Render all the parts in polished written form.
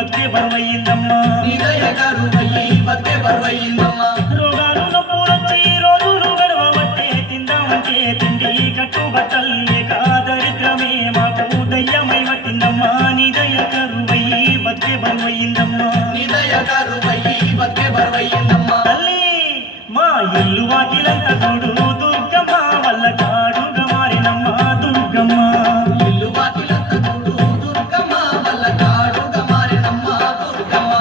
బతికే బరువయ్యిందమ్మా, నీ దయ కరువయ్యి బతికే బరువయ్యిందమ్మా. రోగాలు నొప్పులొచ్చి రోజులు గడవబట్టే తిందామంటే తిండి కట్టు బట్టలు లేక దరిద్రమే మాకు దయ్యమై పట్టిందమ్మా, నీ దయ కరువయ్యి బతికే బరువయ్యిందమ్మా, నీ దయ కరువయ్యి బతికే బరువయ్యిందమ్మా. తల్లి మా ఇల్లు వాకిలంతా చూడు దుర్గమ్మ, వల్ల కాడుగా మారినమ్మా దుర్గమ్మ, ఇల్లు వాకిలంతా చూడు దుర్గమ్మ, వల్ల కాడుగా మారినమ్మా దుర్గమ్మ.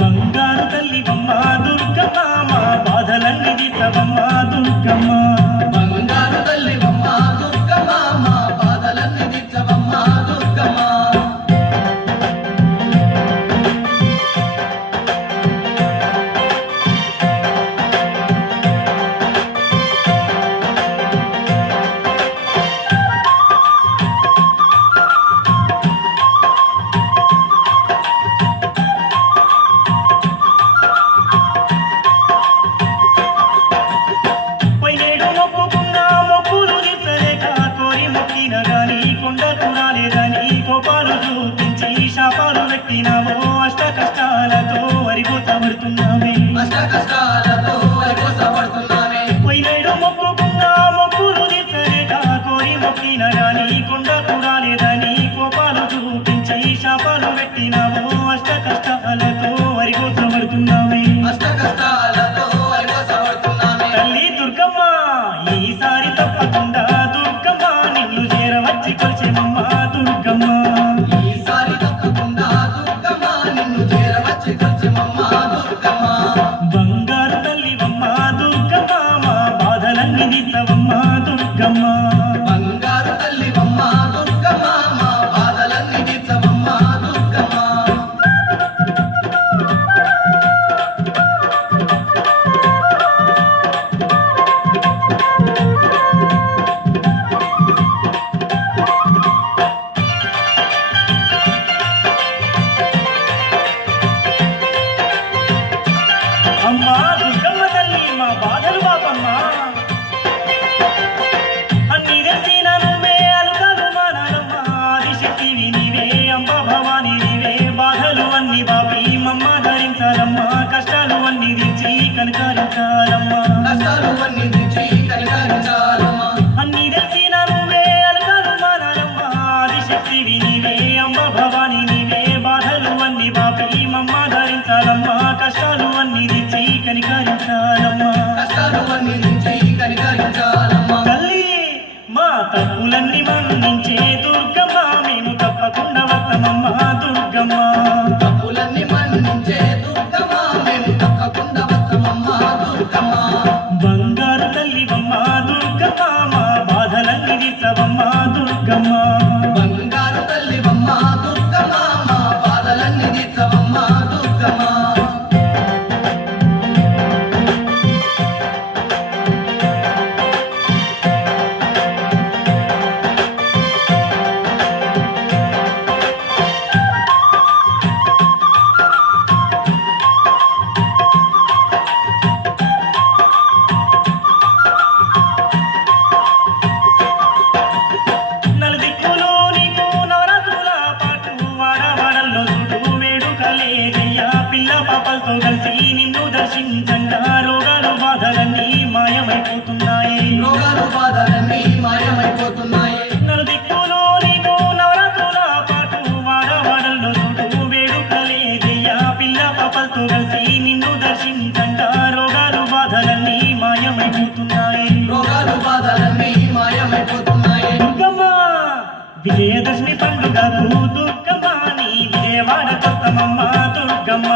బంగారు తల్లివమ్మ దుర్గమ్మ, మా బాధలన్నీ తీర్చవమ్మ దుర్గమ్మ, బంగారు తల్లివమ్మ దుర్గమ్మ, మా బాధలన్నీ తీర్చవమ్మ దుర్గమ్మ. పోయినేడు మొక్కుకున్న మొక్కులు తీర్చలేక కోరి మొక్కిన గాని కొండకు రాలేదని కోపాలు చూపించి శాపాలు పెట్టినావో అష్ట కష్టాలతో వరిపోతబడుతున్నావే, అష్ట కష్టాలతో వైకోసపడుతున్నానే. పోయినేడు మొక్కుకున్న మొక్కులు తీర్చలేక కోరి మొక్కిన గాని కొండకు రాలేదని కోపాలు చూపించి శాపాలు పెట్టినావో అష్ట కష్టాలతో వరిపోతబడుతున్నావే, అష్ట కష్టాలతో వైకోసపడుతున్నానే. తల్లి దుర్గమ్మ ఈసారి తప్పకుండా దుర్గమ్మ నిన్ను చేరవచ్చి కొలిచేమమ్మ దుర్గమ్మ, ఈసారి తప్పకుండా దుర్గమ్మ నిన్ను చేరవచ్చి కలిసిమమ్మ దుర్గమ్మ. బంగారు తల్లివమ్మ దుర్గమ్మ, మా బాధలన్నీ తీర్చవమ్మ దుర్గమ్మ, బంగారు తల్లివమ్మ దుర్గమ్మ, మా బాధలన్నీ తీర్చవమ్మ దుర్గమ్మ. అమ్మా దుర్గమ్మ తల్లి మా బాధలు బాపమ్మా, అన్ని తెలిసిన నువ్వే అలుగాలు మానాలమ్మా, ఆదిశక్తివి నీవే అంబ భవాని నీవే, బాధలు అన్ని బాపి మమ్మ ధరించాలమ్మా, కష్టాలు అన్ని తీర్చి కనకరించాలమ్మా, కష్టాలు అన్ని తీర్చి కనికరించాలమ్మా. అన్ని తెలిసిన నువ్వే అలుగాలు మానాలమ్మా, ఆదిశక్తివి నీవే అంబ భవాని నీవే, బాధలు అన్ని బాపి మమ్మ ధరించాలమ్మా, కష్టాలు అన్ని తీర్చి కనికరించాలమ్మా, కష్టాలు అన్ని తీర్చి కనికరించాలమ్మా. తల్లి మా తప్పులన్నీ మన్నించే దుర్గమ్మ, మేము తప్పకుండా వస్తామమ్మ దుర్గమ్మ, తప్పులన్నీ మన్నించే దుర్గమ్మ, మేము తప్పకుండా వస్తామమ్మ దుర్గమ్మ. బంగారు తల్లివమ్మ దుర్గమ్మ, మా బాధలన్నీ తీర్చవమ్మ దుర్గమ్మ, బంగారు తల్లివమ్మ దుర్గమ్మ, మా బాధలన్నీ తీర్చవమ్మ దుర్గమ్మ. నలుదిక్కులో నీకు నవరాత్రుల పాటు వాడవాడల్లో చూడు వేడుకలే జయ్యా, పిల్ల పాపలతో కలిసి నిన్ను దర్శించంగా రోగాలు బాధలన్నీ మాయమైపోతున్నాయి, రోగాలు బాధలన్నీ మాయమైపోతున్నాయి. నలుదిక్కులో నీకు నవరాత్రుల పాటు వాడవాడల్లో చూడు వేడుకలే జయ్యా, పిల్ల పాపలతో కలిసి నిన్ను దర్శించంగా రోగాలు బాధలన్నీ మాయమైపోతున్నాయి, రోగాలు బాధలన్నీ మాయమైపోతున్నాయి. దుర్గమ్మ విజయదశమి పండుగకు దుర్గమ్మ నీ విజయవాడ కొత్తమమ్మ దుర్గమ్మ,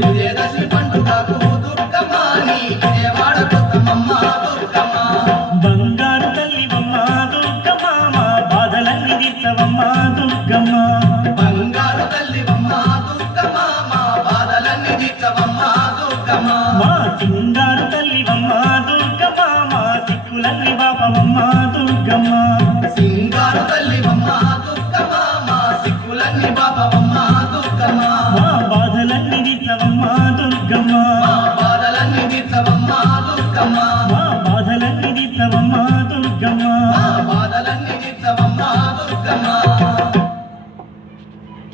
విజయదశమి పండుగకు దుర్గమ్మ నీ విజయవాడ కొత్తమమ్మ దుర్గమ్మ. బంగారు తల్లివమ్మ దుర్గమ్మ, మా బాధలన్నీ తీర్చవమ్మ దుర్గమ్మ, బంగారు తల్లివమ్మ దుర్గమ్మ, మా బాధలన్నీ తీర్చవమ్మ దుర్గమ్మ. మా సింగారు తల్లి